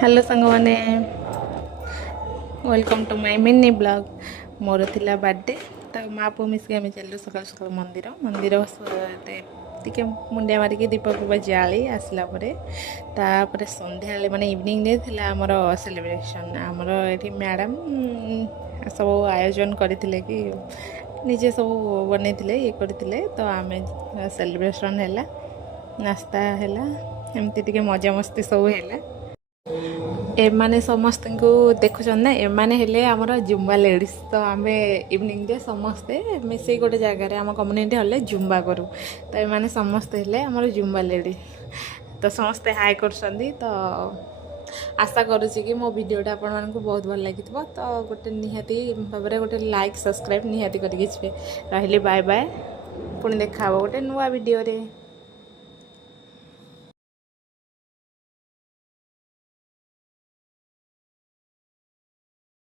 Hello सांग मैंने welcome to my mini blog मोर थिला बर्थडे तो माँ पु मिसिक आम चलू सकाल सकाल मंदिर मंदिर टे मुंडिया मारिक दीप फीप जाली आसला तापर संध्या माने इवनिंग डे थिला आमर सेलिब्रेशन आमर ये मैडम सब आयोजन करते कि निजे सब बनई ये करते तो आम सेलिब्रेशन है नास्ता है एमती टे मजा मस्ती सब है एमाने समस्त को देखुन ना एमाने हेले आमर जुम्बा लेडीज तो आम इवनिंग डे समस्ते मिसे गोटे जगार आम कम्युनिटी हल्ले जुम्बा करूँ तो एमाने समस्ते हेले आमर जुम्बा लेडीज तो समस्ते हाई कर तो आशा करुच्ची कि मो भिडियोटा आपण मानक बहुत भल लगी तो गोटे निहाती भाव में गोटे लाइक सब्सक्राइब निहाती करके रही बाय बाय पुणी देखा गोटे नुआ वीडियो रे।